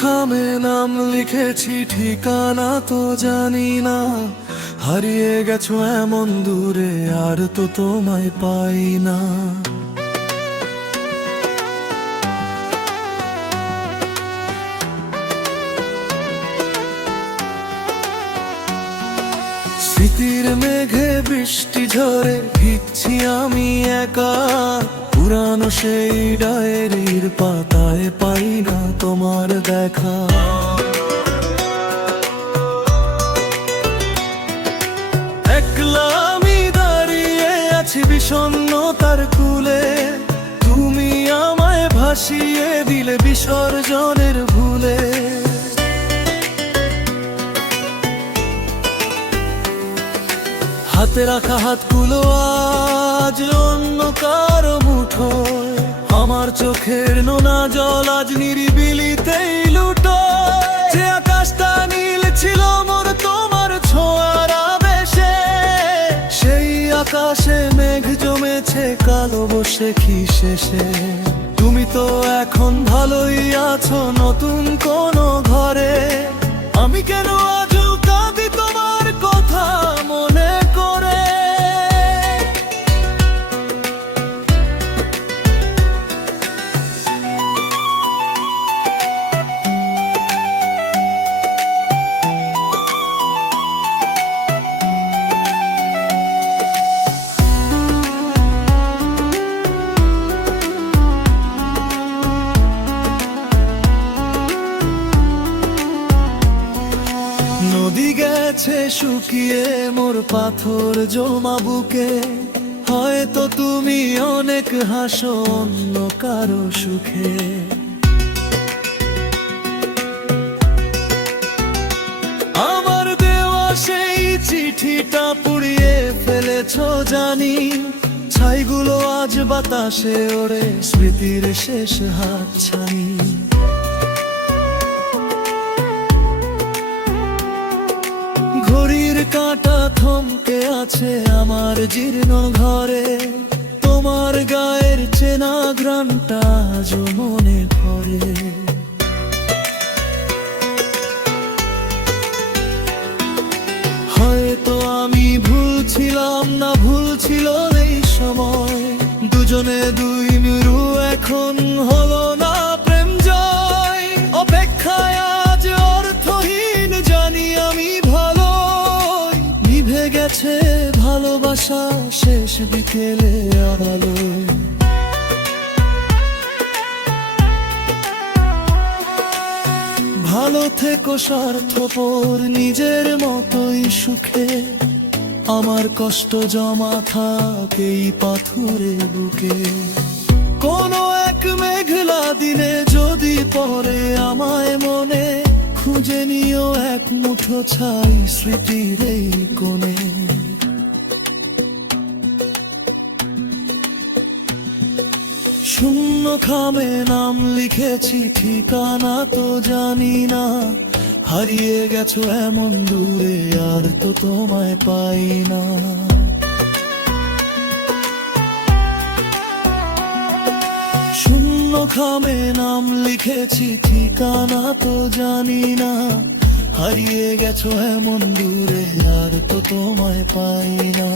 খামে নাম লিখেছি, ঠিকানা তো জানি না। হারিয়ে গেছো এমন দূরে, আর তো তোমায় পাই না। স্মৃতির মেঘে বৃষ্টি ঝরে ভিজছি আমি একা। পুরানো সেই ডায়েরির পাতায় পাই না তোমার দেখা। একলা আমি দাঁড়িয়ে আছি বিষণ্ণতার কূলে, তুমি আমায় ভাসিয়ে দিলে বিসর্জনের ভুলে। হাতে রাখা হাতগুলো আজ অন্য কারো মুঠোয়। আমার চোখের নোনা জল আজ নিরিবিলিতেই লুটোয়। যে আকাশটা নীল ছিল মোর তোমার ছোঁয়ার আবেশে, সেই আকাশে মেঘ জমেছে কালো বৈশাখী শেষে। তুমি তো এখন ভালোই আছো নতুন কোনো ঘরে, আমি কেন আজও কাঁদি তোমার কথা মনে করে। নদী গেছে শুকিয়ে মোর পাথর জমা বুকে, হয়তো তুমি অনেক হাসো অন্য কারো সুখে। আমার দেওয়া সেই চিঠিটা পুড়িয়ে ফেলেছো জানি, ছাইগুলো আজ বাতাসে ওড়ে স্মৃতির শেষ হাতছানি। ঘড়ির কাঁটা থমকে আছে আমার জীর্ণ ঘরে, তোমার গায়ের চেনা ঘ্রাণটা আজও মনে পড়ে। হয়তো আমি ভুলছিলাম না, ভুলছিল এই সময়। দুজনে দুই মেরু এখন হলো না প্রেম জয়। অপেক্ষায় আজ অর্থহীন জানি আমি ভালো, নিভে গেছে ভালোবাসা শেষ বিকেলে আলোয়। ভালো থেকো স্বার্থপর নিজের মতোই সুখে, আমার কষ্ট জমা থাকে এই পাথরে বুকে। কোনো এক মেঘলা দিনে যদি পড়ে আমায় মনে, খুঁজে নিও এক মুঠো ছাই স্মৃতির এই কোণে। শূন্য খামে নাম লিখেছি, ঠিকানা তো জানি না। হারিয়ে গেছো এমন দূরে, আর তো তোমায় পাই না। শূন্য খামে নাম লিখেছি, ঠিকানা তো জানি না। হারিয়ে গেছো এমন দূরে, আর তো তোমায় পাই না।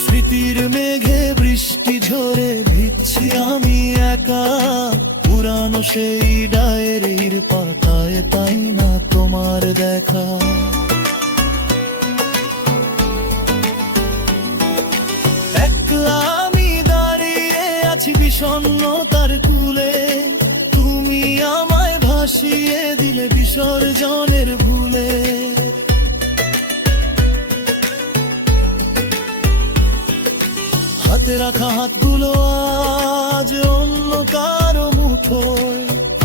স্মৃতির মেঘে বৃষ্টি ঝরে ভিজছি আমি একা। পুরানো সেই ডায়েরির পাতায় পাই না তোমার দেখা। একলা আমি দাঁড়িয়ে আছি বিষণ্ণতার কূলে, তুমি আমায় ভাসিয়ে দিলে বিসর্জনের ভুলে। হাতে রাখা হাতগুলো আজ অন্য কারো মুঠোয়।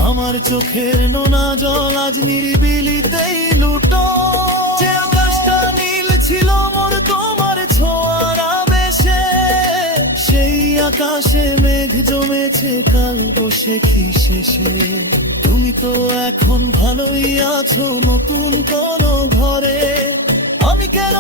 আমার চোখের নোনা জল আজ নিরিবিলিতেই লুটোয়। যে আকাশটা নীল ছিল মোর তোমার ছোঁয়ার আবেশে, সেই আকাশে মেঘ জমেছে কাল বৈশাখী শেষে। তুমি তো এখন ভালোই আছো নতুন কোনো ঘরে, আমি কেন